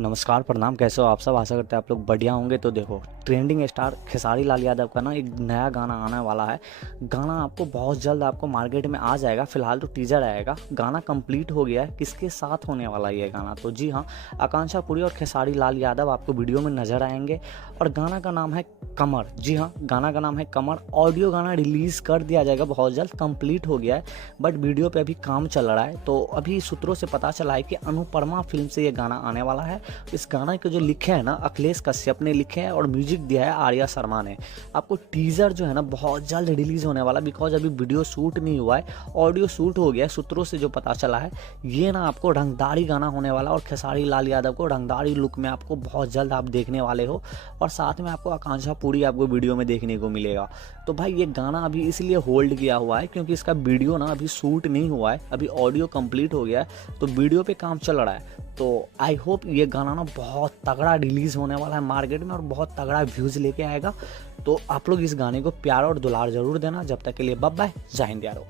नमस्कार, प्रणाम। कैसे हो आप सब? आशा करते हैं आप लोग बढ़िया होंगे। तो देखो, ट्रेंडिंग स्टार खेसारी लाल यादव का ना एक नया गाना आने वाला है। गाना आपको बहुत जल्द आपको मार्केट में आ जाएगा। फिलहाल तो टीजर आएगा, गाना कंप्लीट हो गया है। किसके साथ होने वाला है ये गाना? तो जी हाँ, आकांक्षा पुरी और खेसारी लाल यादव आपको वीडियो में नजर आएंगे। और गाना का नाम है कमर। जी हाँ, गाना का नाम है कमर। ऑडियो गाना रिलीज कर दिया जाएगा बहुत जल्द, कंप्लीट हो गया है, बट वीडियो पे अभी काम चल रहा है। तो अभी सूत्रों से पता चला है कि अनुपमा फिल्म से ये गाना आने वाला है। इस गाने को जो लिखे हैं ना, अखिलेश कश्यप ने लिखे हैं और म्यूजिक दिया है आर्या शर्मा ने। आपको टीजर जो है ना बहुत जल्द रिलीज होने वाला, बिकॉज अभी वीडियो शूट नहीं हुआ है, ऑडियो शूट हो गया है। सूत्रों से जो पता चला है, ये ना आपको रंगदारी गाना होने वाला और खेसारी लाल यादव को रंगदारी लुक में आपको बहुत जल्द आप देखने वाले हो। और साथ में आपको आकांक्षा पूरी आपको वीडियो में देखने को मिलेगा। तो भाई ये गाना अभी इसलिए होल्ड किया हुआ है क्योंकि इसका वीडियो ना अभी शूट नहीं हुआ है, अभी ऑडियो कंप्लीट हो गया है, तो वीडियो पे काम चल रहा है। तो आई होप ये गाना ना बहुत तगड़ा रिलीज होने वाला है मार्केट में और बहुत तगड़ा व्यूज लेके आएगा। तो आप लोग इस गाने को प्यार और दुलार जरूर देना। जब तक के लिए बाय बाय, जय हिंद यारो।